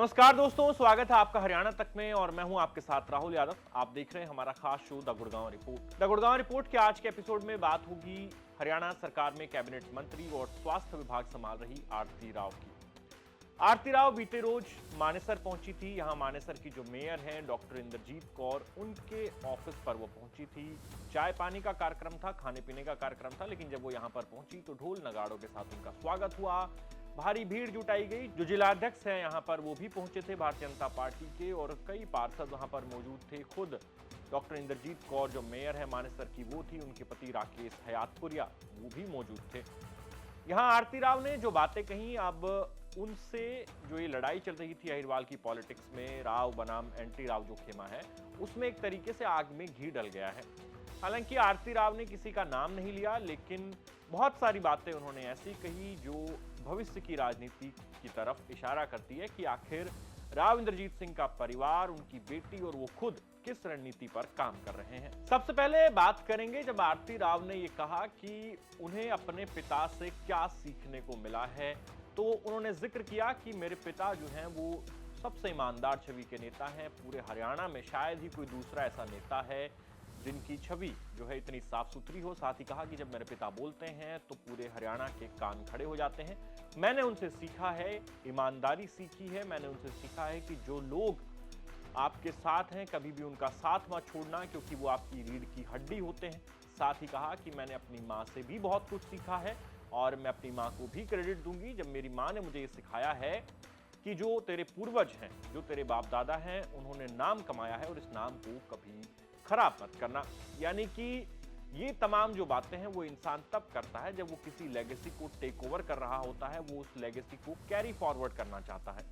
नमस्कार दोस्तों, स्वागत है आपका हरियाणा तक में और मैं हूं आपके साथ राहुल यादव। आप देख रहे हैं हमारा खास show the Gurgaon report. The Gurgaon report के आज के एपिसोड में बात होगी हरियाणा सरकार में कैबिनेट मंत्री और स्वास्थ्य विभाग संभाल रही आरती राव की। आरती राव बीते रोज मानेसर पहुंची थी। यहां मानेसर की जो मेयर हैं डॉक्टर इंद्रजीत कौर, उनके ऑफिस पर वो पहुंची थी। चाय पानी का कार्यक्रम था, खाने पीने का कार्यक्रम था, लेकिन जब वो यहां पर पहुंची तो ढोल नगाड़ों के साथ उनका स्वागत हुआ। भारी भीड़ जुटाई गई। जो जिलाध्यक्ष हैं यहाँ पर वो भी पहुंचे थे भारतीय जनता पार्टी के, और कई पार्षद वहां पर मौजूद थे। खुद डॉक्टर इंद्रजीत कौर जो मेयर है मानेसर की वो थी, उनके पति राकेश हयातपुरिया वो भी मौजूद थे। यहाँ आरती राव ने जो बातें कही, अब उनसे जो ये लड़ाई चल रही थी अहिरवाल की पॉलिटिक्स में, राव बनाम एंटी राव जो खेमा है, उसमें एक तरीके से आग में घी डल गया है। हालांकि आरती राव ने किसी का नाम नहीं लिया, लेकिन बहुत सारी बातें उन्होंने ऐसी कही जो भविष्य की राजनीति की तरफ इशारा करती है कि आखिर राव इंद्रजीत सिंह का परिवार, उनकी बेटी और वो खुद किस रणनीति पर काम कर रहे हैं। सबसे पहले बात करेंगे जब आरती राव ने ये कहा कि उन्हें अपने पिता से क्या सीखने को मिला है, तो उन्होंने जिक्र किया कि मेरे पिता जो हैं वो सबसे ईमानदार छवि के नेता हैं। पूरे हरियाणा में शायद ही कोई दूसरा ऐसा नेता है जिनकी छवि जो है इतनी साफ सुथरी हो। साथ ही कहा कि जब मेरे पिता बोलते हैं तो पूरे हरियाणा के कान खड़े हो जाते हैं। मैंने उनसे सीखा है, ईमानदारी सीखी है। मैंने उनसे सीखा है कि जो लोग आपके साथ हैं कभी भी उनका साथ मत छोड़ना, क्योंकि वो आपकी रीढ़ की हड्डी होते हैं। साथ ही कहा कि मैंने अपनी माँ से भी बहुत कुछ सीखा है और मैं अपनी माँ को भी क्रेडिट दूंगी। जब मेरी माँ ने मुझे ये सिखाया है कि जो तेरे पूर्वज हैं, जो तेरे बाप दादा हैं, उन्होंने नाम कमाया है और इस नाम को कभी खराब मत करना। यानी कि ये तमाम जो बातें हैं वो इंसान तब करता है जब वो किसी लेगेसी को टेक ओवर कर रहा होता है, वो उस लेगेसी को कैरी फॉरवर्ड करना चाहता है।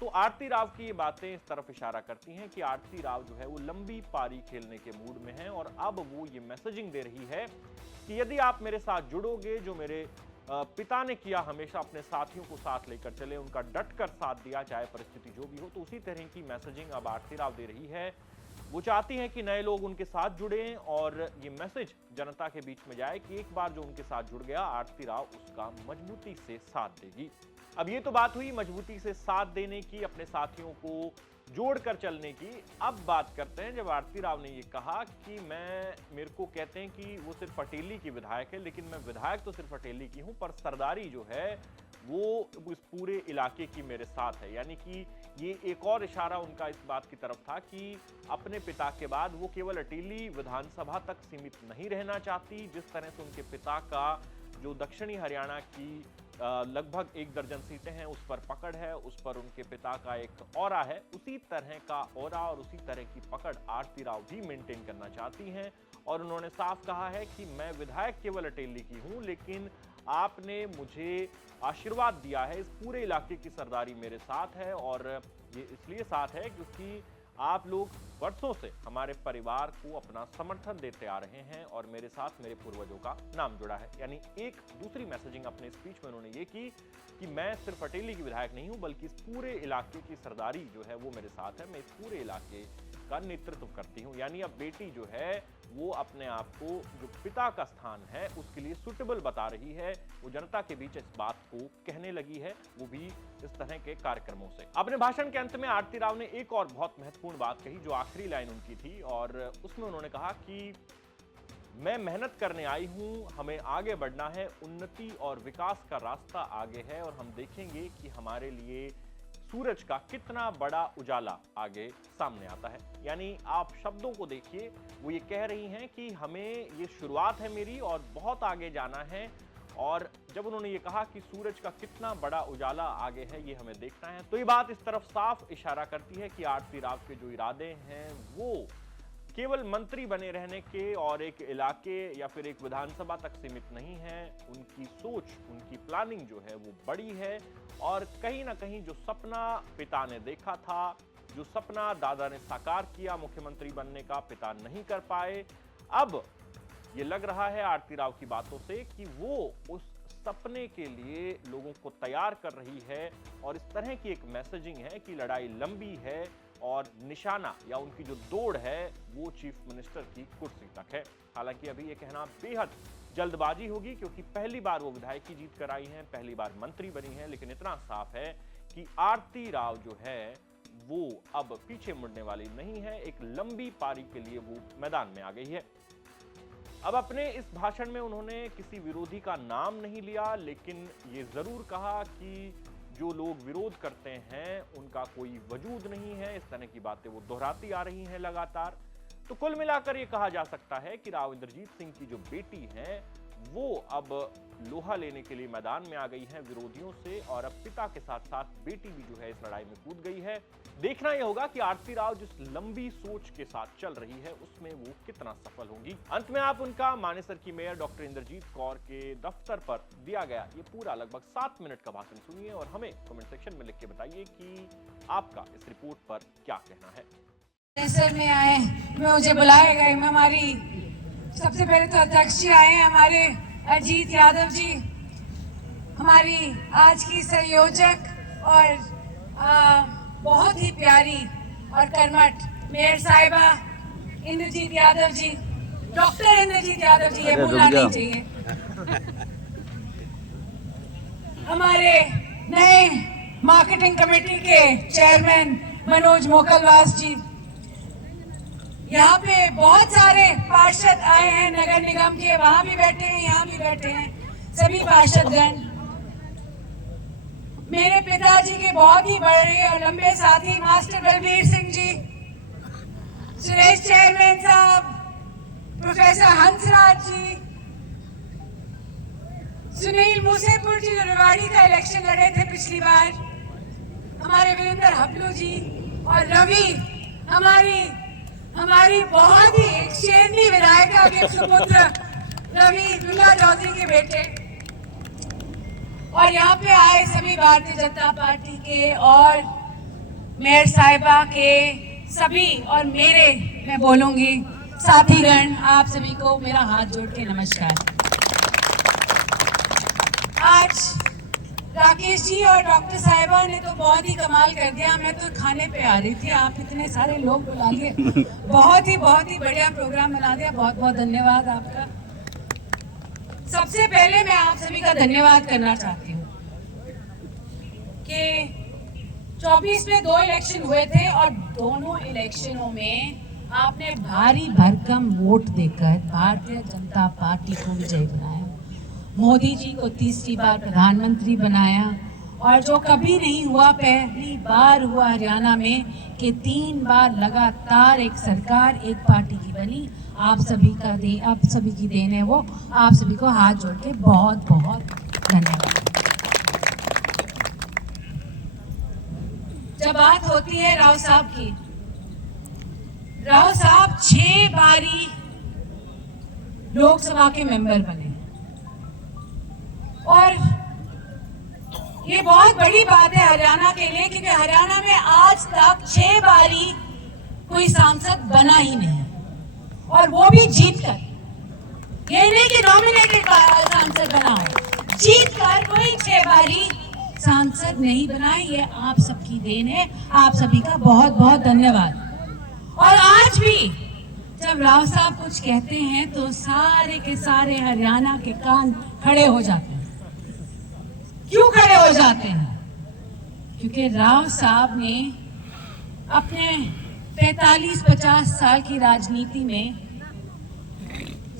तो आरती राव की ये बातें इस तरफ इशारा करती हैं कि आरती राव जो है वो लंबी पारी खेलने के मूड में है, और अब वो ये मैसेजिंग दे रही है कि यदि आप मेरे साथ जुड़ोगे, जो मेरे पिता ने किया, हमेशा अपने साथियों को साथ लेकर चले, उनका डटकर साथ दिया चाहे परिस्थिति जो भी हो, तो उसी तरह की मैसेजिंग अब आरती राव दे रही है। वो चाहती हैं कि नए लोग उनके साथ जुड़ें और ये मैसेज जनता के बीच में जाए कि एक बार जो उनके साथ जुड़ गया, आरती राव उसका मजबूती से साथ देगी। अब ये तो बात हुई मजबूती से साथ देने की, अपने साथियों को जोड़कर चलने की। अब बात करते हैं जब आरती राव ने ये कहा कि मेरे को कहते हैं कि वो सिर्फ अटेली की विधायक है, लेकिन मैं विधायक तो सिर्फ अटेली की हूं, पर सरदारी जो है वो इस पूरे इलाके की मेरे साथ है। यानी कि ये एक और इशारा उनका इस बात की तरफ था कि अपने पिता के बाद वो केवल अटेली विधानसभा तक सीमित नहीं रहना चाहती। जिस तरह से उनके पिता का जो दक्षिणी हरियाणा की लगभग 1 दर्जन सीटें हैं उस पर पकड़ है, उस पर उनके पिता का एक ऑरा है, उसी तरह का ऑरा और उसी तरह की पकड़ आरती राव भी मेंटेन करना चाहती हैं। और उन्होंने साफ कहा है कि मैं विधायक केवल अटेली की हूं, लेकिन आपने मुझे आशीर्वाद दिया है, इस पूरे इलाके की सरदारी मेरे साथ है। और ये इसलिए साथ है क्योंकि आप लोग वर्षों से हमारे परिवार को अपना समर्थन देते आ रहे हैं और मेरे साथ मेरे पूर्वजों का नाम जुड़ा है। यानी एक दूसरी मैसेजिंग अपने स्पीच में उन्होंने ये की कि मैं सिर्फ अटेली की विधायक नहीं हूं, बल्कि इस पूरे इलाके की सरदारी जो है वो मेरे साथ है। मैं इस पूरे इलाके का नेतृत्व करती हूं। यानी अब बेटी जो है वो अपने आप को जो पिता का स्थान है उसके लिए सुटेबल बता रही है। वो जनता के बीच इस बात को कहने लगी है, वो भी इस तरह के कार्यक्रमों से। अपने भाषण के अंत में आरती राव ने एक और बहुत महत्वपूर्ण बात कही, जो आखिरी लाइन उनकी थी, और उसमें उन्होंने कहा कि मैं मेहनत करने आई हूं, हमें आगे बढ़ना है, उन्नति और विकास का रास्ता आगे है, और हम देखेंगे कि हमारे लिए सूरज का कितना बड़ा उजाला आगे सामने आता है। यानी आप शब्दों को देखिए, वो ये कह रही हैं कि हमें ये शुरुआत है मेरी और बहुत आगे जाना है। और जब उन्होंने ये कहा कि सूरज का कितना बड़ा उजाला आगे है, ये हमें देखना है, तो ये बात इस तरफ साफ इशारा करती है कि आरती राव के जो इरादे हैं वो केवल मंत्री बने रहने के और एक इलाके या फिर एक विधानसभा तक सीमित नहीं है। उनकी सोच, उनकी प्लानिंग जो है वो बड़ी है, और कहीं ना कहीं जो सपना पिता ने देखा था, जो सपना दादा ने साकार किया मुख्यमंत्री बनने का, पिता नहीं कर पाए, अब ये लग रहा है आरती राव की बातों से कि वो उस सपने के लिए लोगों को तैयार कर रही है। और इस तरह की एक मैसेजिंग है कि लड़ाई लंबी है और निशाना या उनकी जो दौड़ है वो चीफ मिनिस्टर की कुर्सी तक है। हालांकि अभी ये कहना बेहद जल्दबाजी होगी, क्योंकि पहली बार वो विधायक की जीत कर आई हैं, पहली बार मंत्री बनी हैं, लेकिन इतना साफ है कि आरती राव जो है वो अब पीछे मुड़ने वाली नहीं है। एक लंबी पारी के लिए वो मैदान में आ गई है। अब अपने इस भाषण में उन्होंने किसी विरोधी का नाम नहीं लिया, लेकिन ये जरूर कहा कि जो लोग विरोध करते हैं उनका कोई वजूद नहीं है। इस तरह की बातें वो दोहराती आ रही हैं लगातार। तो कुल मिलाकर ये कहा जा सकता है कि राव इंद्रजीत सिंह की जो बेटी है वो अब लोहा लेने के लिए मैदान में आ गई है विरोधियों से, और अब पिता के साथ साथ बेटी भी जो है इस लड़ाई में कूद गई है। देखना यह होगा कि आरती राव जिस लंबी सोच के साथ चल रही है उसमें वो कितना सफल होंगी। अंत में आप उनका मानेसर की मेयर डॉक्टर इंद्रजीत कौर के दफ्तर पर दिया गया ये पूरा लगभग 7 मिनट का भाषण सुनिए और हमें कमेंट सेक्शन में लिख के बताइए कि आपका इस रिपोर्ट पर क्या कहना है। सर में आए, मुझे बुलाए गए। हमारी सबसे पहले तो अध्यक्ष जी आए हैं, हमारे अजीत यादव जी, हमारी आज की संयोजक और बहुत ही प्यारी और कर्मठ मेयर साहिबा इंद्रजीत यादव जी, डॉक्टर इंद्रजीत यादव जी, ये भूलना नहीं चाहिए। हमारे नए मार्केटिंग कमेटी के चेयरमैन मनोज मोकलवास जी, यहाँ पे बहुत सारे पार्षद आए हैं नगर निगम के, वहां भी बैठे हैं, यहाँ भी बैठे हैं सभी पार्षदगण। मेरे पिताजी के बहुत ही बड़े और लंबे साथी मास्टर बलबीर सिंह जी, सुरेश चेयरमैन साहब, प्रोफेसर हंसराज जी, सुनील मूसेपुर जी जो रेवाड़ी का इलेक्शन लड़े थे पिछली बार, हमारे वीरेंद्र हपलू जी, और रवि हमारी बहुत ही एक शेरनी विधायिका के सुपुत्र रवि दुल्ला चौधरी के बेटे, और यहाँ पे आए सभी भारतीय जनता पार्टी के और मेयर साहिबा के सभी, और मेरे मैं बोलूंगी साथीगण, आप सभी को मेरा हाथ जोड़ के नमस्कार। आज राकेश जी और डॉक्टर साहिबा ने तो बहुत ही कमाल कर दिया। मैं तो खाने पे आ रही थी, आप इतने सारे लोग बुला लिए, बहुत ही बढ़िया प्रोग्राम बना दिया। बहुत बहुत धन्यवाद आपका। सबसे पहले मैं आप सभी का धन्यवाद करना चाहती हूँ कि 24 में 2 इलेक्शन हुए थे और दोनों इलेक्शनों में आपने भारी भरकम वोट देकर भारतीय जनता पार्टी को विजयी बनाया, मोदी जी को तीसरी बार प्रधानमंत्री बनाया, और जो कभी नहीं हुआ, पहली बार हुआ हरियाणा में कि 3 बार लगातार एक सरकार एक पार्टी की बनी। आप सभी की देन है वो। आप सभी को हाथ जोड़ के बहुत बहुत धन्यवाद। जब बात होती है राव साहब की, राव साहब 6 बारी लोकसभा के मेंबर बने, और ये बहुत बड़ी बात है हरियाणा के लिए, क्योंकि हरियाणा में आज तक 6 बारी कोई सांसद बना ही नहीं, और वो भी जीतकर। ये नहीं कि नॉमिनेटेड सांसद बना हो, जीतकर कोई 6 बारी सांसद नहीं बना। ये आप सबकी देन है, आप सभी का बहुत बहुत धन्यवाद। और आज भी जब राव साहब कुछ कहते हैं तो सारे के सारे हरियाणा के कान खड़े हो जाते हैं। क्यों खड़े हो जाते हैं? क्योंकि राव साहब ने अपने 45-50 साल की राजनीति में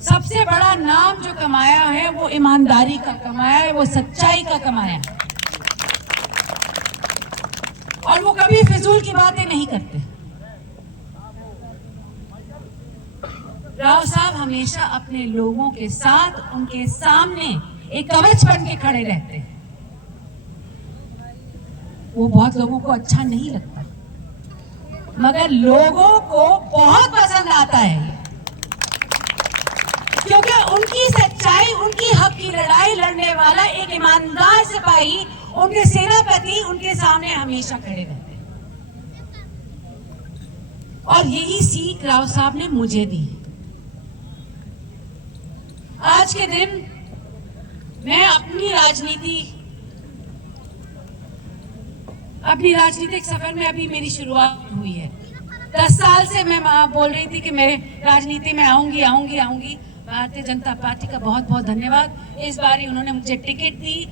सबसे बड़ा नाम जो कमाया है वो ईमानदारी का कमाया है, वो सच्चाई का कमाया, और वो कभी फिजूल की बातें नहीं करते। राव साहब हमेशा अपने लोगों के साथ, उनके सामने एक कवच बन के खड़े रहते हैं। वो बहुत लोगों को अच्छा नहीं लगता, मगर लोगों को बहुत पसंद आता है, क्योंकि उनकी सच्चाई, उनकी हक की लड़ाई लड़ने वाला एक ईमानदार सिपाही, उनके सेनापति उनके सामने हमेशा खड़े रहते हैं। और यही सीख राव साहब ने मुझे दी। आज के दिन मैं अपनी राजनीतिक सफर में अभी मेरी शुरुआत हुई है। 10 साल से मैं बोल रही थी कि मैं राजनीति में आऊंगी। भारतीय जनता पार्टी का बहुत बहुत धन्यवाद। इस बार उन्होंने मुझे टिकट दी,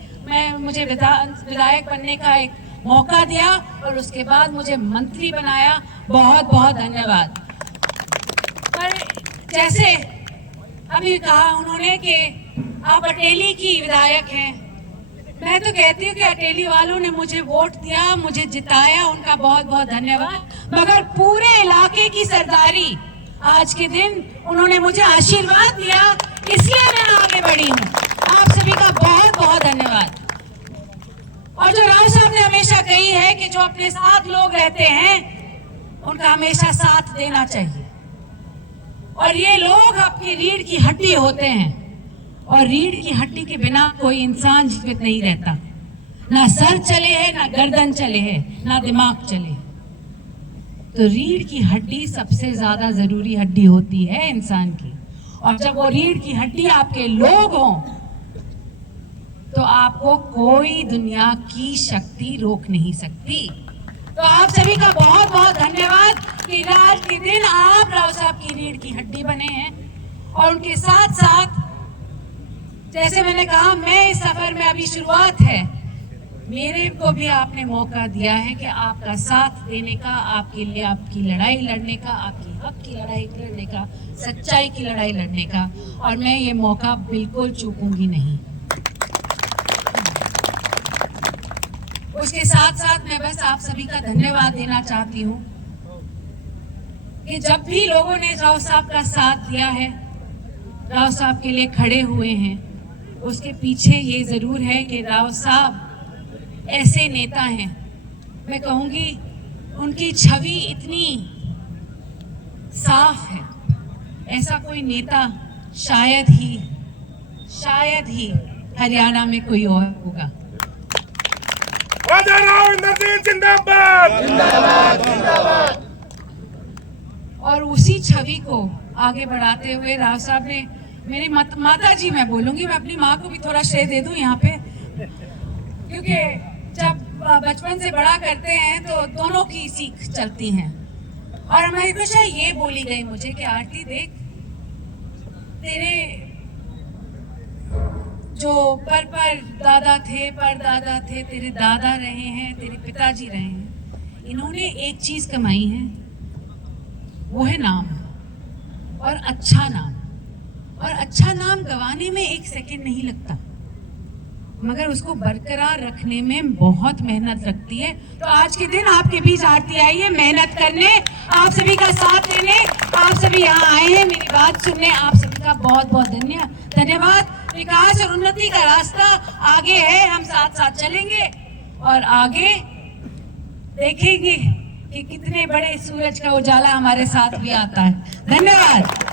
मुझे विधायक बनने का एक मौका दिया और उसके बाद मुझे मंत्री बनाया। बहुत बहुत धन्यवाद। पर जैसे अभी कहा उन्होंने कि आप अटेली की विधायक हैं, मैं तो कहती हूँ कि अटेली वालों ने मुझे वोट दिया, मुझे जिताया, उनका बहुत बहुत धन्यवाद। मगर पूरे इलाके की सरदारी आज के दिन उन्होंने मुझे आशीर्वाद दिया, इसलिए मैं आगे बढ़ी हूँ। आप सभी का बहुत बहुत धन्यवाद। और जो राव साहब ने हमेशा कही है कि जो अपने साथ लोग रहते हैं उनका हमेशा साथ देना चाहिए। और ये लोग आपकी रीढ़ की हड्डी होते हैं, और रीढ़ की हड्डी के बिना कोई इंसान जीवित नहीं रहता। ना सर चले है, ना गर्दन चले है, ना दिमाग चले। तो रीढ़ की हड्डी सबसे ज्यादा जरूरी हड्डी होती है इंसान की। और जब वो रीढ़ की हड्डी आपके लोग हों तो आपको कोई दुनिया की शक्ति रोक नहीं सकती। तो आप सभी का बहुत बहुत धन्यवाद कि आज के दिन आप राव साहब की रीढ़ की हड्डी बने हैं। और उनके साथ साथ जैसे मैंने कहा, मैं इस सफर में अभी शुरुआत है, मेरे को भी आपने मौका दिया है कि आपका साथ देने का, आपके लिए आपकी लड़ाई लड़ने का, आपकी हक की लड़ाई लड़ने का, सच्चाई की लड़ाई लड़ने का, और मैं ये मौका बिल्कुल चूकूंगी नहीं। उसके साथ साथ मैं बस आप सभी का धन्यवाद देना चाहती हूँ कि जब भी लोगों ने राव साहब का साथ दिया है, राव साहब के लिए खड़े हुए हैं, उसके पीछे ये जरूर है कि राव साहब ऐसे नेता हैं, मैं कहूँगी उनकी छवि इतनी साफ है, ऐसा कोई नेता शायद ही हरियाणा में कोई और होगा। राव इंद्रजीत जिंदाबाद जिंदाबाद जिंदाबाद। और उसी छवि को आगे बढ़ाते हुए राव साहब ने, मेरी माता जी मैं बोलूंगी, मैं अपनी माँ को भी थोड़ा श्रेय दे दूं यहाँ पे, क्योंकि जब बचपन से बड़ा करते हैं तो दोनों की सीख चलती हैं। और हमेशा ये बोली गई मुझे कि आरती देख, तेरे जो परदादा थे, तेरे दादा रहे हैं, तेरे पिताजी रहे हैं, इन्होंने एक चीज कमाई है, वो है नाम, और अच्छा नाम। और अच्छा नाम गंवाने में एक सेकंड नहीं लगता, मगर उसको बरकरार रखने में बहुत मेहनत लगती है। तो आज के दिन आपके बीच आरती आई है मेहनत करने, आप सभी का साथ देने, आप सभी यहाँ आए हैं मेरी बात सुनने, आप सभी का बहुत बहुत धन्यवाद। विकास और उन्नति का रास्ता आगे है, हम साथ साथ चलेंगे और आगे देखेंगे कि कितने बड़े सूरज का उजाला हमारे साथ भी आता है। धन्यवाद।